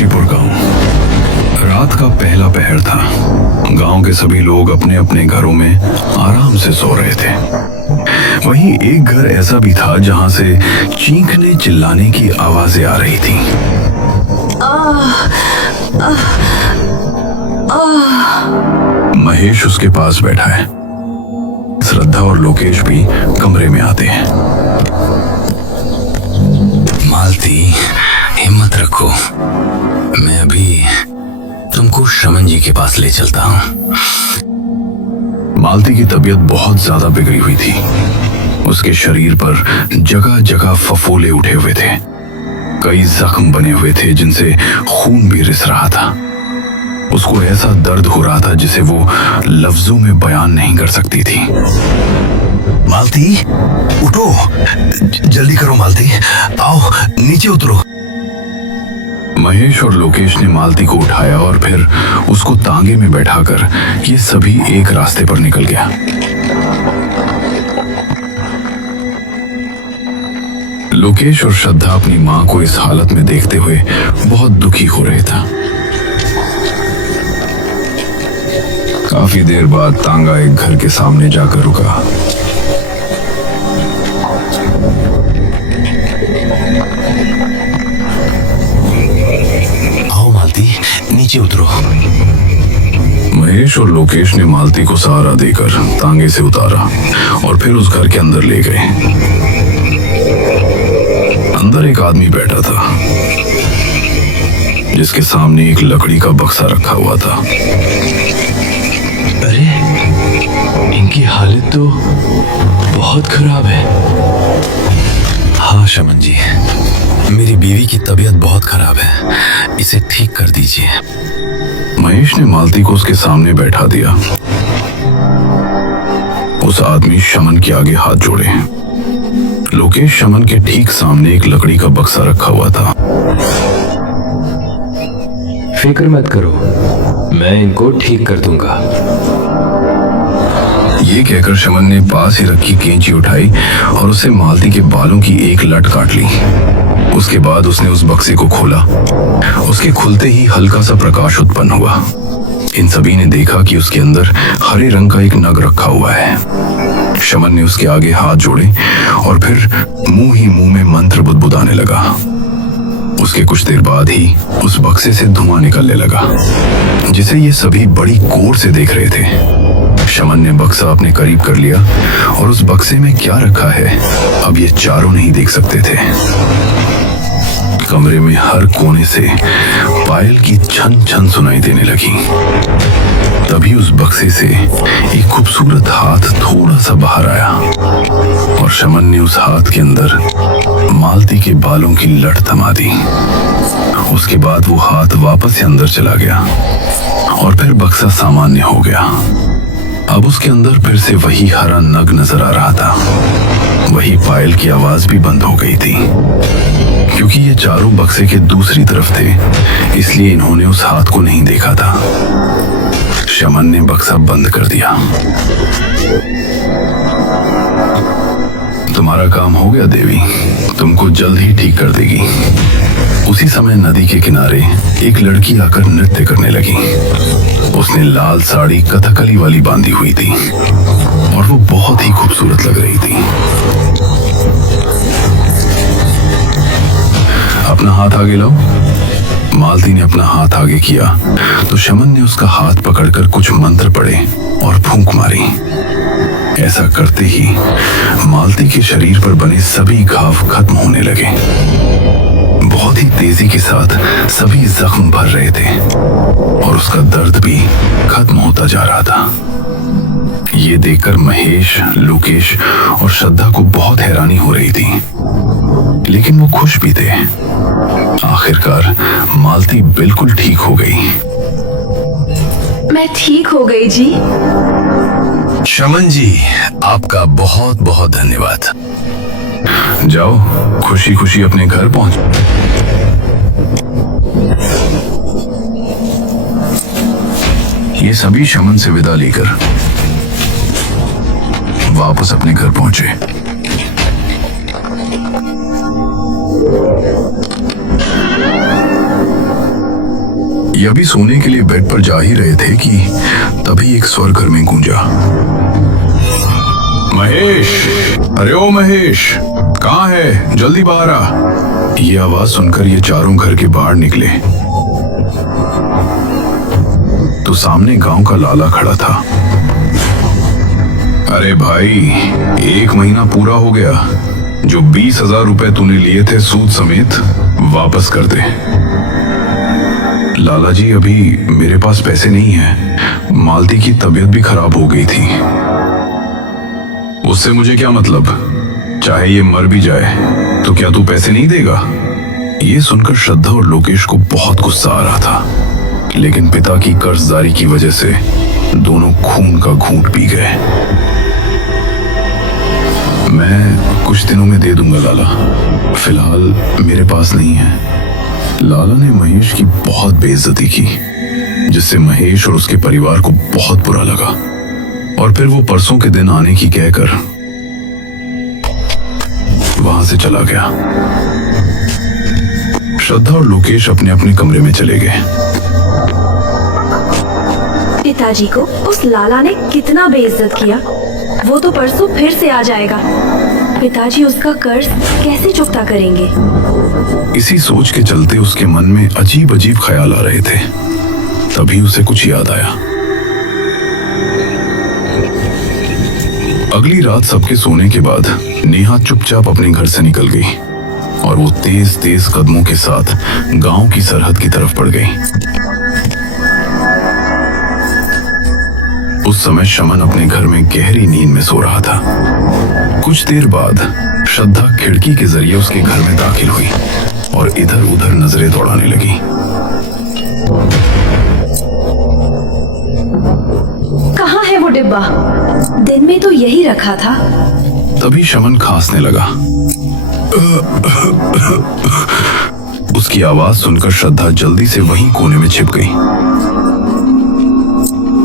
काशीपुर गांव। रात का पहला पहर था। गांव के सभी लोग अपने अपने घरों में आराम से सो रहे थे। वहीं एक घर ऐसा भी था जहां से चीखने चिल्लाने की आवाजें आ रही थी। महेश उसके पास बैठा है। श्रद्धा और लोकेश भी कमरे में आते हैं। मालती, हिम्मत रखो, मैं अभी तुमको शमन जी के पास ले चलता हूँ। मालती की तबीयत बहुत ज्यादा बिगड़ी हुई थी। उसके शरीर पर जगह जगह फफोले उठे हुए थे। कई जख्म बने हुए थे जिनसे खून भी रिस रहा था। उसको ऐसा दर्द हो रहा था जिसे वो लफ्जों में बयान नहीं कर सकती थी। मालती, उठो, जल्दी करो मालती, आओ नीचे उतरो। महेश और लोकेश ने मालती को उठाया और फिर उसको तांगे में बैठाकर ये सभी एक रास्ते पर निकल गया। लोकेश और श्रद्धा अपनी मां को इस हालत में देखते हुए बहुत दुखी हो रहे थे। काफी देर बाद तांगा एक घर के सामने जाकर रुका। आओ मालती, नीचे उतरो। महेश और लोकेश ने मालती को सहारा देकर तांगे से उतारा और फिर उस घर के अंदर ले गए। अंदर एक आदमी बैठा था जिसके सामने एक लकड़ी का बक्सा रखा हुआ था। अरे, इनकी हालत तो बहुत खराब है। हाँ शमन जी, मेरी बीवी की तबीयत बहुत खराब है, इसे ठीक कर दीजिए। महेश ने मालती को उसके सामने बैठा दिया। उस आदमी शमन के आगे हाथ जोड़े। लोकेश शमन के ठीक सामने एक लकड़ी का बक्सा रखा हुआ था। फिक्र मत करो, मैं इनको ठीक कर दूंगा। ये कहकर शमन ने पास ही रखी कैंची उठाई और उससे मालती के बालों की एक लट काट ली। उसके बाद उसने उस बक्से को खोला। उसके खुलते ही हल्का सा प्रकाश उत्पन्न हुआ। इन सभी ने देखा कि उसके अंदर हरे रंग का एक नग रखा हुआ है। शमन ने उसके आगे हाथ जोड़े और फिर मुंह ही मुंह में मंत्र बुदबुदाने लगा। उसके कुछ देर बाद ही उस बक्से से धुआं निकलने लगा, जिसे ये सभी बड़ी गौर से देख रहे थे। शमन ने बक्सा अपने करीब कर लिया और उस बक्से में क्या रखा है अब ये चारों नहीं देख सकते थे। कमरे में हर कोने से पायल की छन छन सुनाई देने लगी। तभी उस बक्से से एक खूबसूरत हाथ थोड़ा सा बाहर आया और शमन ने उस हाथ के अंदर मालती के बालों की लट थमा दी। उसके बाद वो हाथ वापस से अंदर चला गया और फिर बक्सा सामान्य हो गया। अब उसके अंदर फिर से वही हरा नग नजर आ रहा था। वही पायल की आवाज भी बंद हो गई थी। क्योंकि ये चारों बक्से के दूसरी तरफ थे, इसलिए इन्होंने उस हाथ को नहीं देखा था। शमन ने बक्सा बंद कर दिया। तुम्हारा काम हो गया देवी, तुमको जल्द ही ठीक कर देगी। उसी समय नदी के किनारे एक लड़की आकर नृत्य करने लगी। उसने लाल साड़ी कथकली वाली बांधी हुई थी और वो बहुत ही खूबसूरत लग रही थी। अपना हाथ आगे लाओ। मालती ने अपना हाथ आगे किया तो शमन ने उसका हाथ पकड़कर कुछ मंत्र पढ़े और फूंक मारी। ऐसा करते ही मालती के शरीर पर बने सभी घाव खत्म होने लगे। बहुत ही तेजी के साथ सभी जख्म भर रहे थे और उसका दर्द भी खत्म होता जा रहा था। ये देखकर महेश, लोकेश और श्रद्धा को बहुत हैरानी हो रही थी, लेकिन वो खुश भी थे। आखिरकार मालती बिल्कुल ठीक हो गई। मैं ठीक हो गई जी। शमन जी, आपका बहुत बहुत धन्यवाद। जाओ खुशी खुशी अपने घर पहुंचो। ये सभी शमन से विदा लेकर वापस अपने घर पहुंचे। ये अभी सोने के लिए बेड पर जा ही रहे थे कि तभी एक स्वर घर में गूंजा। महेश, अरे ओ महेश, कहाँ है? जल्दी बाहर आ। ये आवाज सुनकर ये चारों घर के बाहर निकले तो सामने गांव का लाला खड़ा था। अरे भाई, 1 महीना पूरा हो गया। जो 20,000 रुपए तूने लिए थे सूद समेत वापस कर दे। लाला जी, अभी मेरे पास पैसे नहीं है। मालती की तबीयत भी खराब हो गई थी। उससे मुझे क्या मतलब? चाहे ये मर भी जाए तो क्या तू पैसे नहीं देगा? ये सुनकर श्रद्धा और लोकेश को बहुत गुस्सा आ रहा था, लेकिन पिता की कर्जदारी की वजह से दोनों खून का घूंट पी गए। मैं कुछ दिनों में दे दूंगा लाला, फिलहाल मेरे पास नहीं है। लाला ने महेश की बहुत बेइज्जती की, जिससे महेश और उसके परिवार को बहुत बुरा लगा और फिर वो परसों के दिन आने की कहकर वहां से चला गया। श्रद्धा और लोकेश अपने अपने कमरे में चले गए। पिताजी को उस लाला ने कितना बेइज्जत किया। वो तो परसों फिर से आ जाएगा। पिताजी उसका कर्ज कैसे चुकता करेंगे? इसी सोच के चलते उसके मन में अजीब अजीब ख्याल आ रहे थे। तभी उसे कुछ याद आया। अगली रात सबके सोने के बाद नेहा चुपचाप अपने घर से निकल गई और वो तेज तेज कदमों के साथ गांव की सरहद की तरफ बढ़ गई। उस समय शमन अपने घर में गहरी नींद में सो रहा था। कुछ देर बाद श्रद्धा खिड़की के जरिए उसके घर में दाखिल हुई और इधर उधर नजरें दौड़ाने लगी। कहाँ है वो डिब्बा? दिन में तो यही रखा था। तभी शमन खांसने लगा। उसकी आवाज सुनकर श्रद्धा जल्दी से वहीं कोने में छिप गई।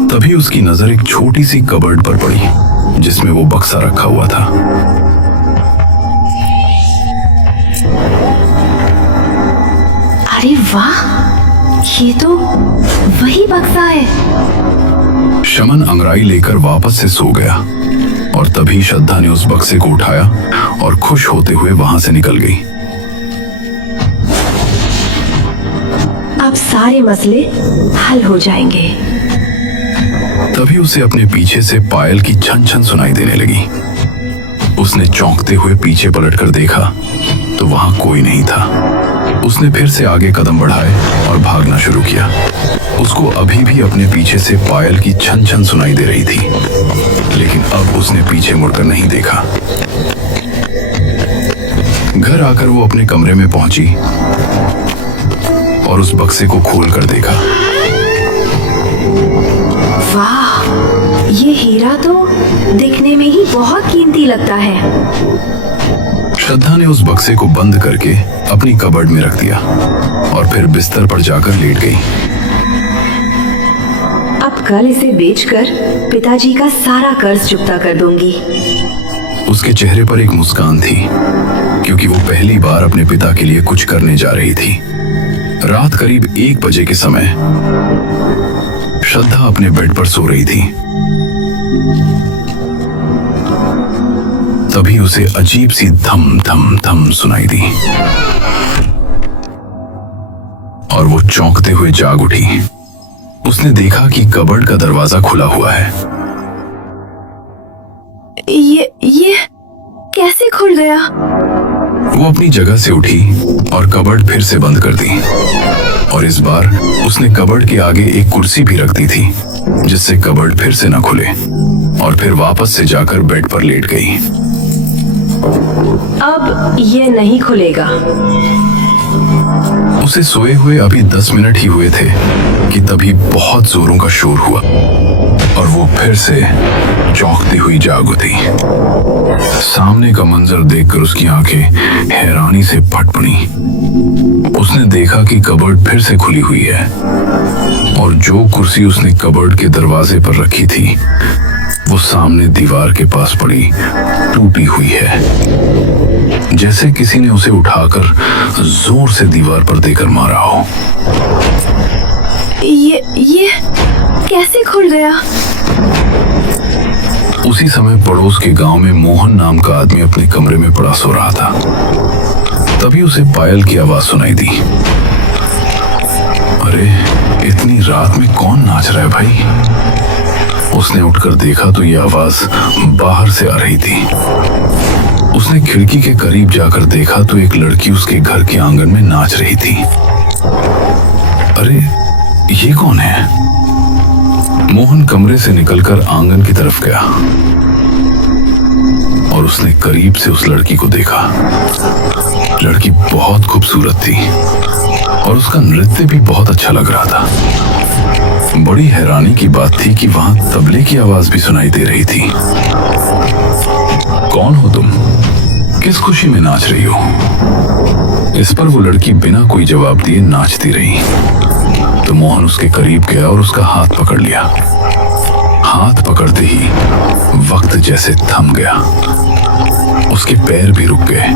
तभी उसकी नजर एक छोटी सी कबर्ड पर पड़ी जिसमें वो बक्सा रखा हुआ था। अरे वाह, ये तो वही बक्सा है। शमन अंगड़ाई लेकर वापस से सो गया और तभी श्रद्धा ने उस बक्से को उठाया और खुश होते हुए वहां से निकल गई। अब सारे मसले हल हो जाएंगे। तभी उसे अपने पीछे से पायल की छन छन सुनाई देने लगी। उसने चौंकते हुए पीछे पलटकर देखा तो वहां कोई नहीं था। उसने फिर से आगे कदम बढ़ाए और भागना शुरू किया। उसको अभी भी अपने पीछे से पायल की छन छन सुनाई दे रही थी, लेकिन अब उसने पीछे मुड़कर नहीं देखा। घर आकर वो अपने कमरे में पहुंची और उस बक्से को खोलकर देखा। वाह, ये हीरा तो दिखने में ही बहुत कीमती लगता है। श्रद्धा ने उस बक्से को बंद करके अपनी कबर्ड में रख दिया और फिर बिस्तर पर जाकर लेट गई। अब कल इसे बेचकर पिताजी का सारा कर्ज चुकता कर दूंगी। उसके चेहरे पर एक मुस्कान थी, क्योंकि वो पहली बार अपने पिता के लिए कुछ करने जा रही थी। रात करीब 1 बजे के समय श्रद्धा अपने बेड पर सो रही थी। तभी उसे अजीब सी धम धम धम सुनाई दी और वो चौंकते हुए जाग उठी। उसने देखा कि कबर्ड का दरवाजा खुला हुआ है। ये कैसे खुल गया? वो अपनी जगह से उठी और कबर्ड फिर से बंद कर दी और इस बार उसने कबर्ड के आगे एक कुर्सी भी रख दी थी, जिससे कबर्ड फिर से न खुले, और फिर वापस से जाकर बेड पर लेट गई। अब ये नहीं खुलेगा। उसे सोए हुए अभी 10 मिनट ही हुए थे कि तभी बहुत जोरों का शोर हुआ और वो फिर से चौंकती हुई जाग उठी। सामने का मंजर देखकर उसकी आंखें हैरानी से फट पड़ी। उसने देखा कि कबर्ड फिर से खुली हुई है और जो कुर्सी उसने कबर्ड के दरवाजे पर रखी थी वो सामने दीवार के पास पड़ी टूटी हुई है, जैसे किसी ने उसे उठाकर जोर से दीवार पर देकर मारा हो। ये कैसे खुल गया? उसी समय पड़ोस के गांव में मोहन नाम का आदमी अपने कमरे में पड़ा सो रहा था। तभी उसे पायल की आवाज सुनाई दी। अरे, इतनी रात में कौन नाच रहा है भाई? उसने उठकर देखा तो ये आवाज बाहर से आ रही थी। उसने खिड़की के करीब जाकर देखा तो एक लड़की उसके घर के आंगन में नाच रही थी। अरे, ये कौन है? मोहन कमरे से निकलकर आंगन की तरफ गया और उसने करीब से उस लड़की को देखा। लड़की बहुत खूबसूरत थी और उसका नृत्य भी बहुत अच्छा लग रहा था। बड़ी हैरानी की बात थी कि वहां तबले की आवाज भी सुनाई दे रही थी। कौन हो तुम? किस खुशी में नाच रही हो? इस पर वो लड़की बिना कोई जवाब दिए नाचती रही। तो मोहन उसके करीब गया और उसका हाथ पकड़ लिया। हाथ पकड़ते ही वक्त जैसे थम गया। उसके पैर भी रुक गए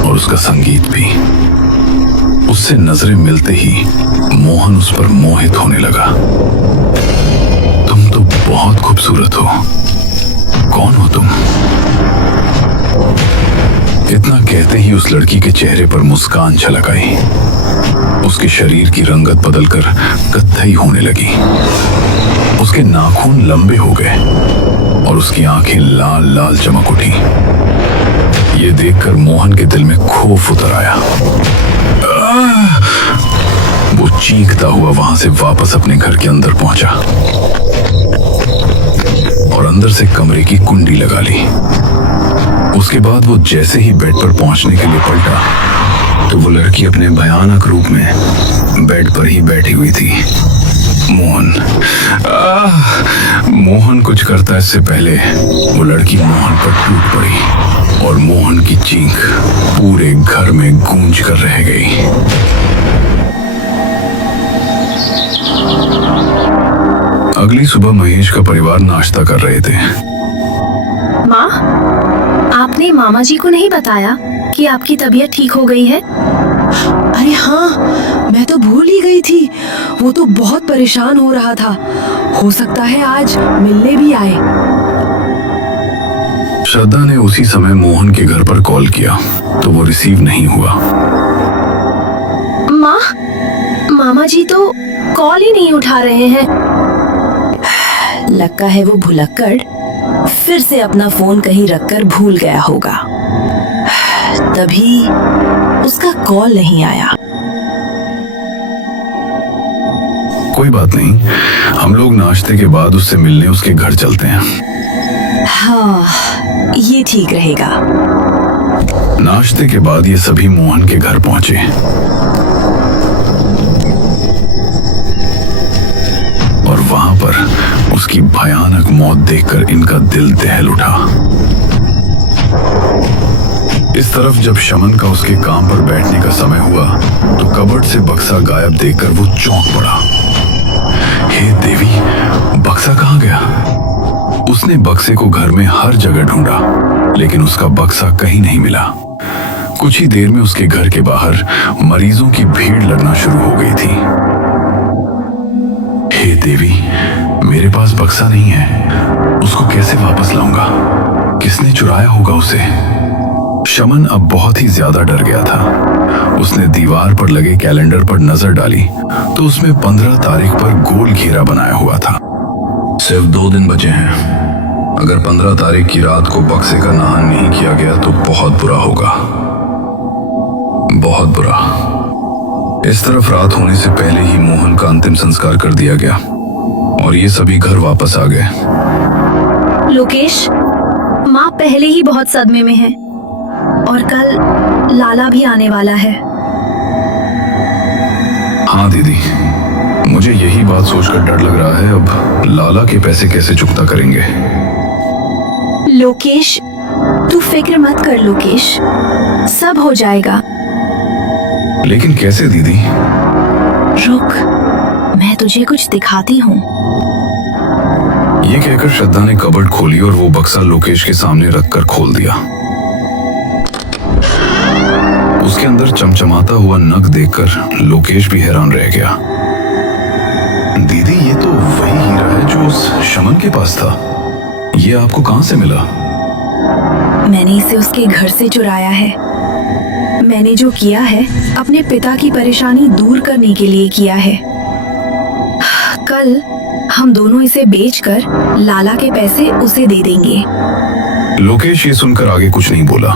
और उसका संगीत भी। उससे नजरें मिलते ही मोहन उस पर मोहित होने लगा। तुम तो बहुत खूबसूरत हो। कौन हो तुम? इतना कहते ही उस लड़की के चेहरे पर मुस्कान छलक आई। उसके शरीर की रंगत बदलकर कत्थई होने लगी। उसके नाखून लंबे हो गए और उसकी आंखें लाल लाल चमक उठी। ये देखकर मोहन के दिल में खौफ उतर आया। वो चीखता हुआ वहां से वापस अपने घर के अंदर पहुंचा और अंदर से कमरे की कुंडी लगा ली। उसके बाद वो जैसे ही बेड पर पहुंचने के लिए पलटा तो वो लड़की अपने भयानक रूप में बेड पर ही बैठी हुई थी। मोहन कुछ करता इससे पहले वो लड़की मोहन पर टूट पड़ी और मोहन की चीख पूरे घर में गूंज कर रह गई। अगली सुबह महेश का परिवार नाश्ता कर रहे थे। माँ, आपने मामा जी को नहीं बताया कि आपकी तबीयत ठीक हो गई है? अरे हाँ, मैं तो भूल ही गई थी। वो तो बहुत परेशान हो रहा था। हो सकता है आज मिलने भी आए। श्रद्धा ने उसी समय मोहन के घर पर कॉल किया तो वो रिसीव नहीं हुआ। माँ, मामा जी तो कॉल ही नहीं उठा रहे हैं। लगता है वो भुलक्कड़ फिर से अपना फोन कहीं रखकर भूल गया होगा, तभी उसका कॉल नहीं आया। कोई बात नहीं, हम लोग नाश्ते के बाद उससे मिलने उसके घर चलते हैं। हाँ, ये ठीक रहेगा। नाश्ते के बाद ये सभी मोहन के घर पहुंचे। और वहां पर उसकी भयानक मौत देखकर इनका दिल दहल उठा। इस तरफ जब शमन का उसके काम पर बैठने का समय हुआ तो कबर्ड से बक्सा गायब देखकर वो चौंक पड़ा। हे देवी, बक्सा कहाँ गया? उसने बक्से को घर में हर जगह ढूंढा लेकिन उसका बक्सा कहीं नहीं मिला। कुछ ही देर में उसके घर के बाहर मरीजों की भीड़ लगना शुरू हो गई थी। हे देवी, मेरे पास बक्सा नहीं है, उसको कैसे वापस लाऊंगा? किसने चुराया होगा उसे? शमन अब बहुत ही ज्यादा डर गया था। उसने दीवार पर लगे कैलेंडर पर नजर डाली तो उसमें 15 तारीख पर गोल घेरा बनाया हुआ था। सिर्फ 2 दिन बचे हैं। अगर 15 तारीख की रात को बक्से का नाहन नहीं किया गया तो बहुत बुरा होगा, बहुत बुरा। इस तरफ रात होने से पहले ही मोहन का अंतिम संस्कार कर दिया गया और ये सभी घर वापस आ गए। लोकेश, माँ पहले ही बहुत सदमे में है और कल लाला भी आने वाला है। हाँ दीदी, मुझे यही बात सोचकर डर लग रहा है। अब लाला के पैसे कैसे चुकता करेंगे? लोकेश, तू फिक्र मत कर लोकेश, सब हो जाएगा। लेकिन कैसे दीदी? रुक, मैं तुझे कुछ दिखाती हूँ। ये कहकर श्रद्धा ने कबर्ड खोली और वो बक्सा लोकेश के सामने रखकर खोल दिया। उसके अंदर चमचमाता हुआ नग देखकर लोकेश भी हैरान रह गया। दीदी, ये तो वही हीरा है जो उस शमन के पास था। ये आपको कहाँ से मिला? मैंने इसे उसके घर से चुराया है। मैंने जो किया है अपने पिता की परेशानी दूर करने के लिए किया है। कल हम दोनों इसे बेचकर लाला के पैसे उसे दे देंगे। लोकेश ये सुनकर आगे कुछ नहीं बोला।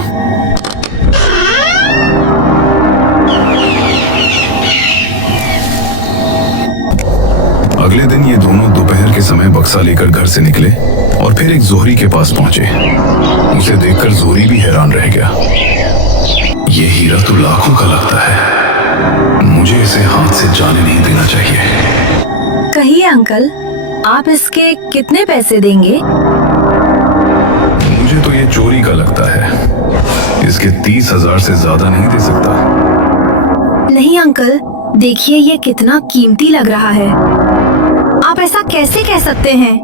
अगले दिन ये दोनों दोपहर के समय बक्सा लेकर घर से निकले और फिर एक जोहरी के पास पहुंचे। उसे देखकर जोहरी भी हैरान रह गया। ये हीरा तो लाखों का लगता है, मुझे इसे हाथ से जाने नहीं देना चाहिए। कहिए अंकल, आप इसके कितने पैसे देंगे? मुझे तो ये चोरी का लगता है, इसके 30,000 से ज्यादा नहीं दे सकता। नहीं अंकल, देखिए ये कितना कीमती लग रहा है। आप ऐसा कैसे कह सकते हैं?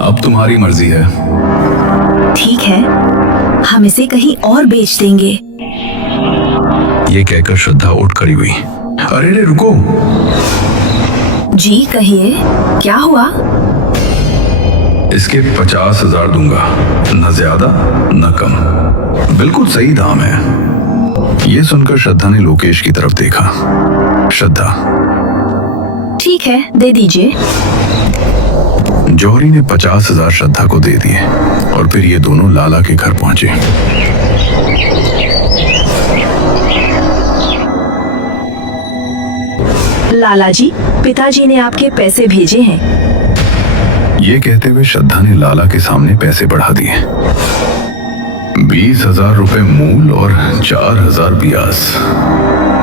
अब तुम्हारी मर्जी है। ठीक है, हम इसे कहीं और बेच देंगे। ये कहकर श्रद्धा उठ खड़ी हुई। अरे रे रुको। जी कहिए, क्या हुआ? इसके 50,000 दूंगा, न ज्यादा न कम। बिल्कुल सही दाम है। ये सुनकर श्रद्धा ने लोकेश की तरफ देखा। श्रद्धा, ठीक है, दे दीजिए। जौहरी ने 50,000 श्रद्धा को दे दिए और फिर ये दोनों लाला के घर पहुंचे। लाला जी, पिताजी ने आपके पैसे भेजे हैं। ये कहते हुए श्रद्धा ने लाला के सामने पैसे बढ़ा दिए। 20,000 रुपए मूल और 4,000 ब्याज,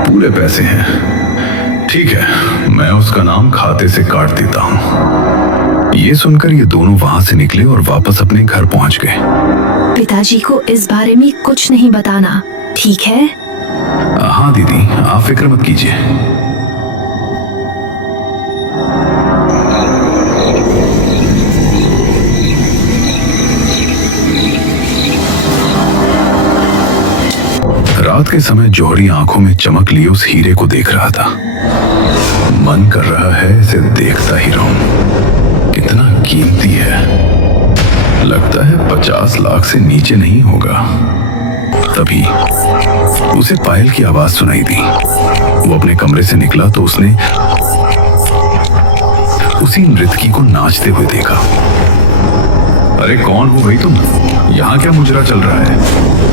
पूरे पैसे हैं। ठीक है, मैं उसका नाम खाते से काट देता हूँ। ये सुनकर ये दोनों वहां से निकले और वापस अपने घर पहुंच गए। पिताजी को इस बारे में कुछ नहीं बताना, ठीक है? हाँ दीदी, आप फिक्र मत कीजिए। रात के समय जौहरी आंखों में चमक लिए उस हीरे को देख रहा था। मन कर रहा है इसे देखता ही रहूं। कितना कीमती है, लगता है 50 लाख से नीचे नहीं होगा। तभी उसे पायल की आवाज सुनाई दी। वो अपने कमरे से निकला तो उसने उसी नृत्यकी को नाचते हुए देखा। अरे कौन हो भाई तुम? यहाँ क्या मुजरा चल रहा है?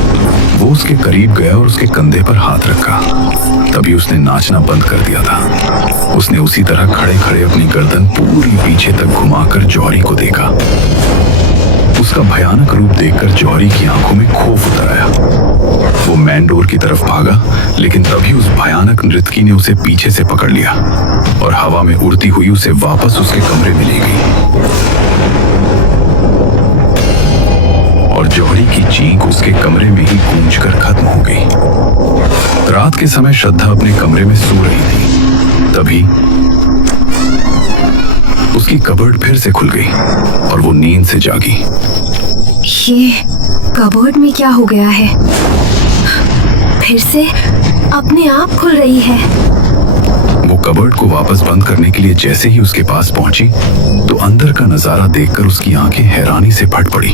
वो उसके करीब गया और उसके कंधे पर हाथ रखा। तभी उसने नाचना बंद कर दिया था। उसने उसी तरह खड़े खड़े अपनी गर्दन पूरी पीछे तक घुमाकर जौहरी को देखा। उसका भयानक रूप देखकर जौहरी की आंखों में खौफ उतर आया। वो मैन डोर की तरफ भागा, लेकिन तभी उस भयानक नृत्यकी ने उसे पीछे से पकड़ लिया और हवा में उड़ती हुई उसे वापस उसके कमरे में ले गई। और जौहरी की चीख उसके कमरे में ही गूंजकर खत्म हो गई। रात के समय श्रद्धा अपने कमरे में सो रही थी। तभी उसकी कबर्ड फिर से खुल गई और वो नींद से जागी। ये कबर्ड में क्या हो गया है? फिर से अपने आप खुल रही है। वो कबर्ड को वापस बंद करने के लिए जैसे ही उसके पास पहुंची तो अंदर का नजारा देखकर उसकी आंखें हैरानी से फट पड़ी।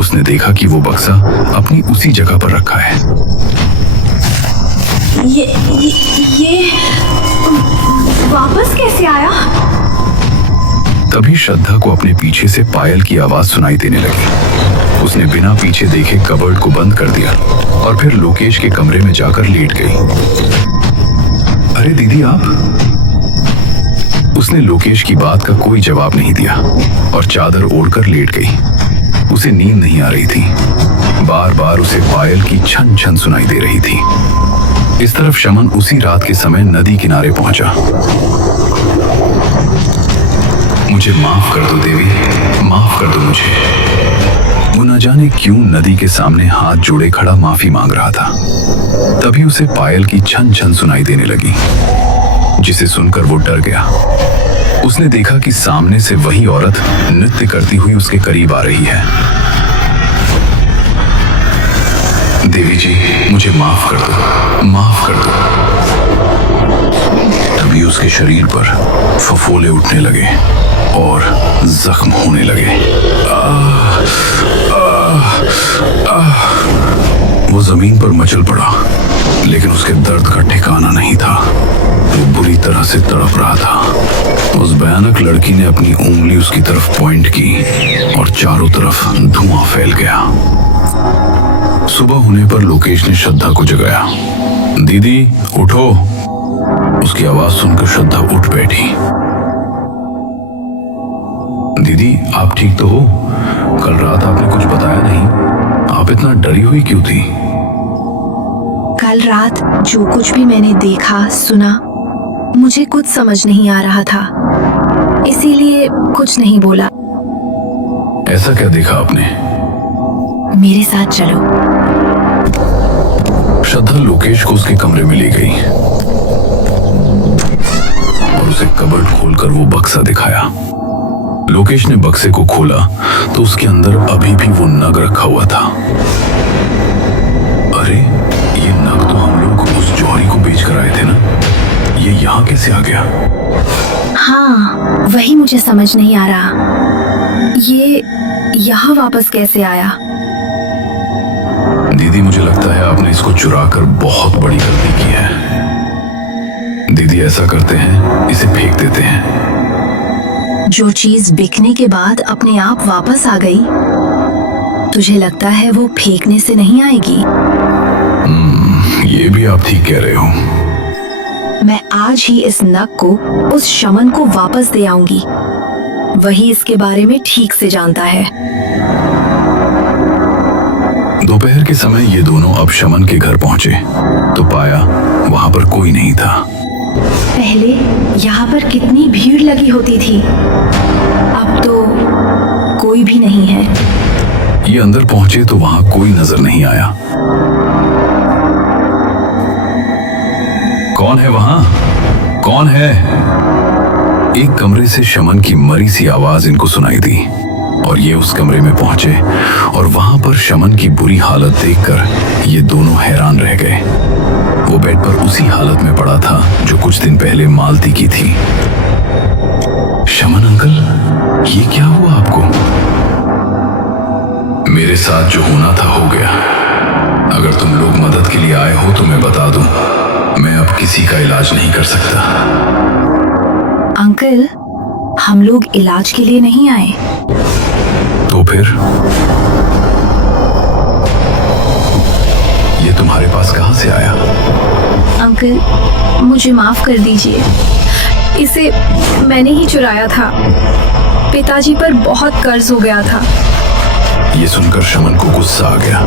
उसने देखा कि वो बक्सा अपनी उसी जगह पर रखा है। ये वापस कैसे आया? तभी श्रद्धा को अपने पीछे से पायल की आवाज सुनाई देने लगी। उसने बिना पीछे देखे कबर्ड को बंद कर दिया और फिर लोकेश के कमरे में जाकर लेट गई। अरे दीदी आप? उसने लोकेश की बात का कोई जवाब नहीं दिया और चादर ओढ़कर लेट गई। उसे नींद नहीं आ रही थी। बार बार उसे पायल की छन छन सुनाई दे रही थी। इस तरफ शमन उसी रात के समय नदी किनारे पहुंचा। मुझे माफ कर दो देवी, माफ कर दो मुझे। वो न जाने क्यों नदी के सामने हाथ जोड़े खड़ा माफी मांग रहा था। तभी उसे पायल की छन छन सुनाई देने लगी, जिसे सुनकर वो डर गया। उसने देखा कि सामने से वही औरत नृत्य करती हुई उसके करीब आ रही है। देवी जी, मुझे माफ कर दो, माफ कर दो। कि उसके शरीर पर फफोले उठने लगे और जख्म होने लगे। वो जमीन पर मचल पड़ा, लेकिन उसके दर्द का ठिकाना नहीं था। वो बुरी तरह से तड़प रहा था। उस भयानक लड़की ने अपनी उंगली उसकी तरफ पॉइंट की और चारों तरफ धुआं फैल गया। सुबह होने पर लोकेश ने श्रद्धा को जगाया। दीदी उठो। उसकी आवाज सुनकर श्रद्धा उठ बैठी। दीदी आप ठीक तो हो? कल रात आपने कुछ बताया नहीं, आप इतना डरी हुई क्यों थी? कल रात जो कुछ भी मैंने देखा सुना, मुझे कुछ समझ नहीं आ रहा था, इसीलिए कुछ नहीं बोला। ऐसा क्या देखा आपने? मेरे साथ चलो। श्रद्धा लोकेश को उसके कमरे में ले गई और उसे कबर्ड खोलकर वो बक्सा दिखाया। लोकेश ने बक्से को खोला तो उसके अंदर अभी भी वो नग रखा हुआ था। अरे ये नग तो हम लोग उस जौहरी को बेच कर आए थे ना, ये यहाँ कैसे आ गया? हाँ, वही मुझे समझ नहीं आ रहा, ये यहाँ वापस कैसे आया? दीदी मुझे लगता है आपने इसको चुरा कर बहुत बड़ी गलती की है। दीदी ऐसा करते हैं, इसे फेंक देते हैं। जो चीज बिकने के बाद अपने आप वापस आ गई, तुझे लगता है वो फेंकने से नहीं आएगी? ये भी आप ठीक कह रहे हो। मैं आज ही इस नग को उस शमन को वापस दे आऊंगी। वही इसके बारे में ठीक से जानता है। दोपहर के समय ये दोनों अब शमन के घर पहुंचे तो पाया वहां पर कोई नहीं था। पहले यहाँ पर कितनी भीड़ लगी होती थी, अब तो कोई भी नहीं है। ये अंदर पहुंचे तो वहां कोई नजर नहीं आया। कौन है वहां? कौन है? एक कमरे से शमन की मरी सी आवाज इनको सुनाई दी और ये उस कमरे में पहुंचे और वहां पर शमन की बुरी हालत देखकर ये दोनों हैरान रह गए। वो बेड पर उसी हालत में पड़ा था जो कुछ दिन पहले मालती की थी। शमन अंकल, ये क्या हुआ आपको? मेरे साथ जो होना था हो गया। अगर तुम लोग मदद के लिए आए हो तो मैं बता दूं, मैं अब किसी का इलाज नहीं कर सकता। अंकल, हम लोग इलाज के लिए नहीं आए। तो फिर ये तुम्हारे पास कहां से आया? अंकल, मुझे माफ कर दीजिए, इसे मैंने ही चुराया था। पिताजी पर बहुत कर्ज हो गया था। ये सुनकर शमन को गुस्सा आ गया।